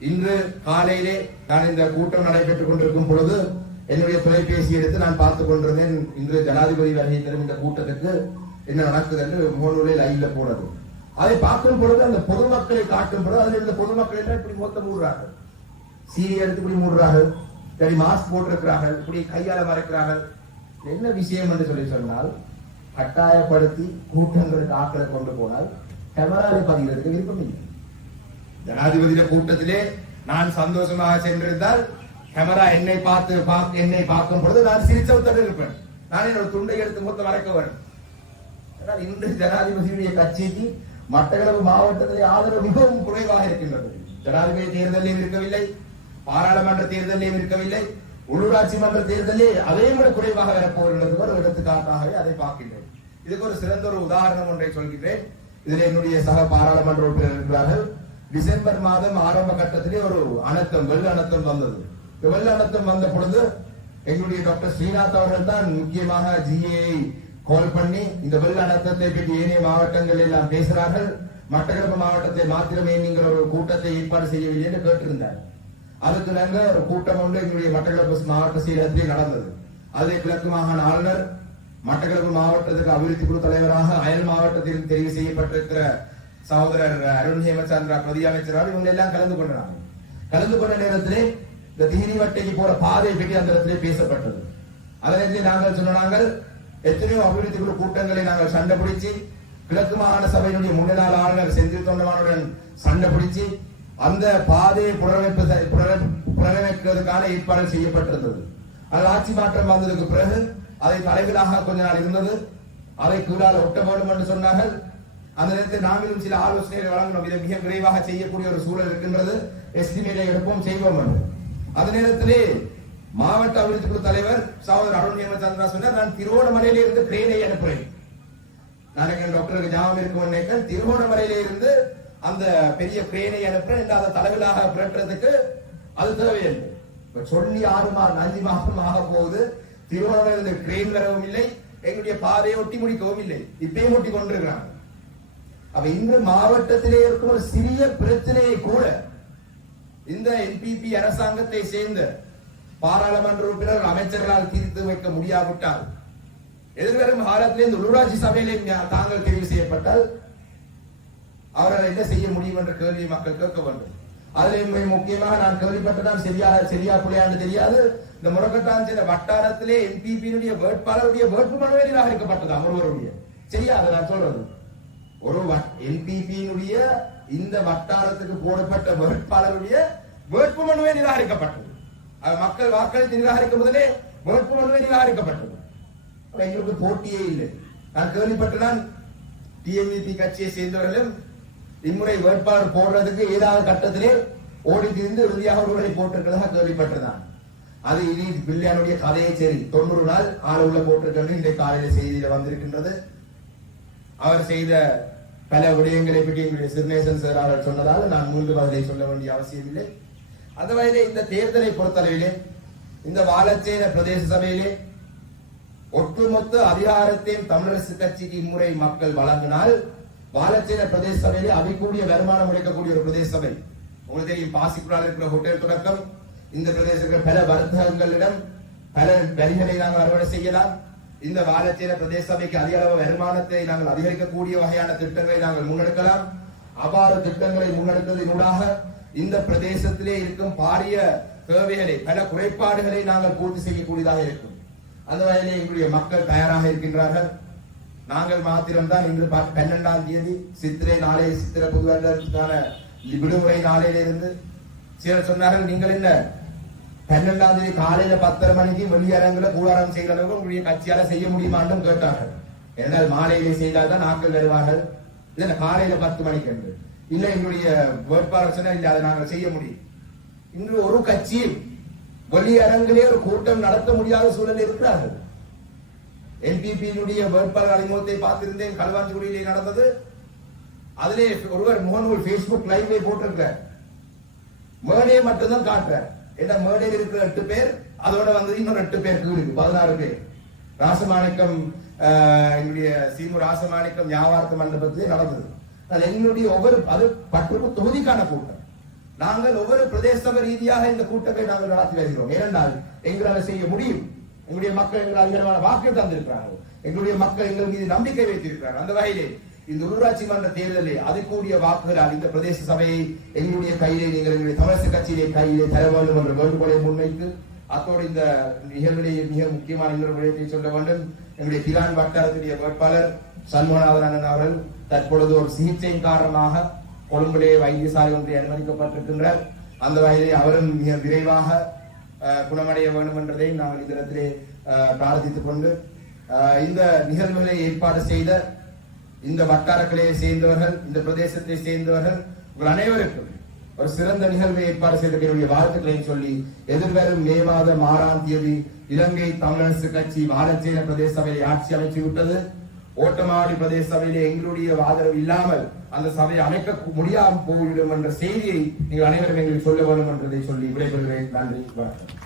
இன்று காலையிலே நான் இந்த கூட்டம் நடைபெற்றுக் கொண்டிருக்கும் பொழுது என்னுடைய தொலைபேசி எடுத்து நான் பார்த்துக் கொண்டிருந்தேன். இன்று ஜனாதிபதி வருகை தரும் இந்த கூட்டத்துக்கு என்ன நடக்குது என்று முகநூலில் லைவ்ல போனது. அதை பார்க்கும் பொழுது அந்த பொதுமக்களை காட்டும் பொழுது அதில் இந்த பொதுமக்கள் எல்லாம் இப்படி மொத்தம் மூடுறார்கள். சீரிய எடுத்து இப்படி மூடுறார்கள். சரி மாஸ்க் போட்டிருக்கிறார்கள். இப்படி கையால மறைக்கிறார்கள். என்ன விஷயம் என்று சொல்லி சொன்னால் கட்டாயப்படுத்தி கூட்டங்களுக்கு ஆக்களை கொண்டு போனால் கெமராவை பதிகிறதுக்கு விருப்பம் இல்லை ஜனாதிபதியில கூட்டத்திலே நான் சந்தோஷமாக சென்றிருந்தால் கேமரா என்னை பார்த்து என்னை பார்க்கும் பொழுது நான் சிரிச்சவுத்தோடு இருப்பேன். நான் என்னோட துண்டை எடுத்து மொத்தம் மறைக்க வேண்டும் ஆனால் இன்று ஜனாதிபதியுடைய கட்சிக்கு மட்டக்களப்பு மாவட்டத்திலே ஆதரவு மிகவும் குறைவாக இருக்கின்றது. ஜனாதிபதி தேர்தலில் இருக்கவில்லை பாராளுமன்ற தேர்தலில் இருக்கவில்லை உள்ளூராட்சி மன்ற தேர்தலே அதே விட குறைவாக வரப்போகிறது ஒரு எடுத்துக்காட்டாகவே அதை பார்க்கின்றேன். இதுக்கு ஒரு சிறந்த ஒரு உதாரணம் ஒன்றை சொல்கிறேன் இதில் என்னுடைய சக பாராளுமன்ற உறுப்பினர் இருக்கிறார்கள். டிசம்பர் மாதம் ஆரம்ப கட்டத்திலே ஒரு அனர்த்தம் வெள்ள அனர்த்தம் வந்தது. வெள்ள அனர்த்தம் வந்த பொழுது எங்களுடைய டாக்டர் ஸ்ரீநாத் அவர்கள் தான் முக்கியமாக ஜிஏ கால் பண்ணி இந்த வெள்ள அனர்த்தத்தை பற்றி ஏனைய மாவட்டங்கள் எல்லாம் பேசுகிறார்கள் மட்டக்களப்பு மாவட்டத்தை மாத்திரமே நீங்கள் ஒரு கூட்டத்தை ஏற்பாடு செய்யவில்லை என்று கேட்டிருந்தார். அதுக்கு நாங்க ஒரு கூட்டம் ஒன்று எங்களுடைய மட்டக்களப்பு மாவட்ட செயலகத்திலே நடந்தது. அதே கிழக்கு மாகாண ஆளுநர் மட்டக்களப்பு மாவட்டத்துக்கு அபிவிருத்தி குழு தலைவராக அயல் மாவட்டத்தில் தெரிவு செய்யப்பட்டிருக்கிற சகோதரர் அருண் ஹேமச்சந்திரா பிரதி அமைச்சரால் இவங்க எல்லாம் கலந்து கொண்டாங்க. கலந்து கொண்ட நேரத்திலே இந்த திகிரி வட்டைக்கு போற பாதை பற்றி அந்த இடத்திலே பேசப்பட்டது. அதனை நாங்கள் சொன்னாங்கள் எத்தனையோ அபிவிருத்தி குழு கூட்டங்களை நாங்கள் சண்டை பிடிச்சி கிழக்கு மாகாண சபையினுடைய முன்னாள் ஆளுநர் செந்தில் தொண்டமானுடன் சண்டை பிடிச்சி அந்த பாதையை புனரமைப்பு புனரமைக்கிறதுக்கான ஏற்பாடு செய்யப்பட்டிருந்தது. அதில் ஆட்சி மாற்றம் வந்ததுக்கு பிறகு அதை தலைவராக கொஞ்ச நாள் இருந்தது. அதை கீழால் ஒட்ட வேண்டும் என்று சொன்னார்கள். அந்த நேரத்தில் நாங்களும் சில ஆலோசனைகளை வழங்கணும். இதை மிக விரைவாக செய்யக்கூடிய ஒரு சூழல் இருக்கின்றது. எஸ்டிமேட்டை எடுப்போம் செய்வோம் என்று. அந்த நேரத்திலே மாவட்ட அபிவிருத்தி குழு தலைவர் சகோதரர் அருண் ஹேமச்சந்திரா சொன்னார் நான் திருவோணமலையில இருந்து ட்ரெயினை அனுப்புறேன். நாளைக்கு டாக்டருக்கு ஞாபகம் இருக்கும் நினைக்கிறேன். திருவோணமலையில இருந்து அந்த பெரிய கிரேனை அனுப்புறேன் என்று அதை தலைவலாக புரட்டுறதுக்கு அது தேவையில்லை. இப்ப சொல்லி ஆறு மாதம் அஞ்சு மாதம் ஆக போகுது. திருவோணமலையில இருந்து கிரேன் வரவும் இல்லை. எங்களுடைய பாதையை ஒட்டி முடிக்கவும் இல்லை. இப்பயும் ஒட்டி கொண்டிருக்கிறாங்க. அப்ப இந்த மாவட்டத்திலே இருக்கும் ஒரு சிறிய பிரச்சனையை கூட இந்த என்பிபி அரசாங்கத்தை சேர்ந்த பாராளுமன்ற உறுப்பினர் அமைச்சர்களால் தீர்த்து வைக்க முடியாவிட்டால் எதிர்வரும் காலத்திலே இந்த உள்ளூராட்சி சபையிலே தாங்கள் தெரிவு செய்யப்பட்டால் அவர்கள் என்ன செய்ய முடியும் என்ற கேள்வி மக்கள் கேட்க வேண்டும். அதில் மிக முக்கியமாக நான் கேள்விப்பட்டதான் சரியா சரியா புரியாண்டு தெரியாது. இந்த முறக்கட்டாஞ்சில வட்டாரத்திலே என்பிபியினுடைய வேட்பாளருடைய வேட்புமனுவே நிராகரிக்கப்பட்டது அமர்வருடைய. சரியா அதை நான் சொல்றது? ஒரு என்பிபியினுடைய இந்த வட்டாரத்துக்கு போடப்பட்ட வேட்பாளருடைய வேட்புமனுவே நிராகரிக்கப்பட்டது. அது மக்கள் வாக்களித்து நிராகரிக்கும் முதலே வேட்புமனுவே நிராகரிக்கப்பட்டது. எங்களுக்கு போட்டியே இல்லை. நான் கேள்விப்பட்டுதான் டிஎம்இபி கட்சியை சேர்ந்தவர்களும் இம்முறை வேட்பாளர் போடுறதுக்கு ஏதாவது கட்டத்திலே ஓடி திரிந்து இறுதியாக ஒருவரை போட்டிருக்கிறதாக கேள்விப்பட்டிருந்தான் அது இனி பிள்ளையானுடைய கதையை சரி தொண்ணூறு நாள் ஆளுள்ள போட்டிருக்கிறது. இன்றைய காலையில செய்தியில வந்திருக்கின்றது. அவர் செய்த பல விடயங்களை பற்றி எங்களுடைய சிறுநேசன் சார் அவர் சொன்னதால் நான் மூன்று பதிலை சொல்ல வேண்டிய அவசியம் இல்லை. அந்த வகையிலே இந்த தேர்தலை பொறுத்தளவிலே இந்த வாழச்சேன பிரதேச சபையிலே ஒட்டுமொத்த அதிகாரத்தையும் தமிழரசு கட்சிக்கு இம்முறை மக்கள் வழங்கினால் வாழச்சேன பிரதேச சபையிலே அவைக்கூடிய வருமானம் உடைக்கக்கூடிய ஒரு பிரதேச சபை. உங்களுக்கு தெரியும் பாசிக்குள்ளால் இருக்கிற ஹோட்டல் தொடக்கம் இந்த பிரதேசத்தில் பல வர்த்தகங்களிடம் பல வரிகளை நாங்கள் அறுவடை செய்யலாம். இந்த வாழச்சேன பிரதேச சபைக்கு அதிக அளவு வருமானத்தை நாங்கள் அதிகரிக்கக்கூடிய வகையான திட்டங்களை நாங்கள் முன்னெடுக்கலாம். அபார திட்டங்களை முன்னெடுத்ததினூடாக இந்த பிரதேசத்திலே இருக்கும் பாரிய தேவைகளை பல குறைபாடுகளை நாங்கள் பூர்த்தி செய்யக்கூடியதாக இருக்கும். அந்த வகையிலே எங்களுடைய மக்கள் தயாராக இருக்கின்றார்கள். நாங்கள் மாத்திரம்தான் இன்று ப- பன்னெண்டாம் தேதி சித்திரை நாளை சித்திரை புதுவருடத்துக்கான விடுமுறை நாளையிலிருந்து சிலர் சொன்னார்கள் நீங்கள் என்ன பன்னெண்டாம் தேதி காலையில பத்தரை மணிக்கு வெளியரங்குல கூடாரம் செய்கிற அளவுக்கு உங்களுடைய கட்சியால செய்ய முடியுமான்னு கேட்டார்கள். ஏனால் மாலையிலே செய்தால் தான் நாட்கள் வருவார்கள். இல்ல காலையில பத்து மணிக்கு என்று. இல்ல எங்களுடைய வேட்பாளர் சொன்னா இல்லை அதை நாங்கள் செய்ய முடியும். இன்று ஒரு கட்சியில் வெளியரங்கிலே ஒரு கூட்டம் நடத்த முடியாத சூழல் இருக்கிறார்கள். என்பிபியினுடைய வேட்பாளர் அறிமுகத்தை பார்த்திருந்தேன் களுவாஞ்சிக்குடியிலே நடந்தது. அதிலே ஒருவர் முகநூல் பேஸ்புக் லைவ்ல போட்டிருக்கிறார். மேடையை மட்டும்தான் காட்டுறார். என்ன மேடையில் இருக்கிற எட்டு பேர்? அதோட வந்து இன்னொரு எட்டு பேர் இருக்கு. பதினாறு பேர். ராசமாணிக்கம் ஆஹ், எங்களுடைய சீமு ராசமாணிக்கம் ஞாபகார்த்த மண்டபத்திலே நடந்தது. அது எங்களுடைய ஒவ்வொரு அது பற்று தொகுதிக்கான கூட்டம். நாங்கள் ஒவ்வொரு பிரதேச ரீதியாக இந்த கூட்டத்தை நாங்கள் நடத்தி வருகிறோம். ஏனென்றால் எங்களால் செய்ய முடியும். எங்களுடைய மக்கள் எங்கள் அதிகமான வாக்கு தந்திருக்கிறார்கள். எங்களுடைய மக்கள் எங்கள் மீது நம்பிக்கை வைத்திருக்கிறார்கள். அந்த வகையிலே இந்த உள்ளூராட்சி மன்ற தேர்தலில் அதுக்கூடிய வாக்குகளால் இந்த பிரதேச சபையை எங்களுடைய கையிலே நீங்கள் எங்களுடைய தமிழக கட்சியிலே கையிலே தர வேண்டும் என்ற வேண்டுகோளை முன்வைத்து அத்தோடு இந்த நிகழ்விலேயே மிக முக்கியமான இன்னொரு விடயத்தை சொல்ல வேண்டும். எங்களுடைய கிரான் வட்டாரத்துடைய வேட்பாளர் சண்முகநாதன் அண்ணன் அவர்கள் தற்பொழுது ஒரு சிகிச்சையின் காரணமாக கொழும்பிலே வைத்தியசாலை ஒன்றில் அனுமதிக்கப்பட்டிருக்கின்றார். அந்த வகையிலே அவரும் மிக விரைவாக குணமடைய வேண்டும் என்றதை நாங்கள் இந்த இடத்திலே பிரார்த்தித்துக் கொண்டு இந்த நிகழ்வுகளை ஏற்பாடு செய்த இந்த வட்டாரக்கலையை சேர்ந்தவர்கள் இந்த பிரதேசத்தை சேர்ந்தவர்கள் உங்கள் அனைவருக்கும் ஒரு சிறந்த நிகழ்வு ஏற்பாடு செய்திருக்கிற வாழ்த்துக்களையும் சொல்லி எதிர்வரும் மே மாதம் ஆறாம் தேதி இலங்கை தமிழரசு கட்சி வாழச்சீன பிரதேச சபையை ஆட்சி அமைச்சு விட்டது. ஓட்டமாவடி பிரதேச சபையில எங்களுடைய ஆதரவு இல்லாமல் அந்த சபையை அமைக்க முடியாமல் போய்விடும் என்ற செய்தியை நீங்கள் அனைவரும் எங்களுக்கு சொல்ல வேண்டும் என்றதை சொல்லி விடைபெறுகிறேன். நன்றி வணக்கம்.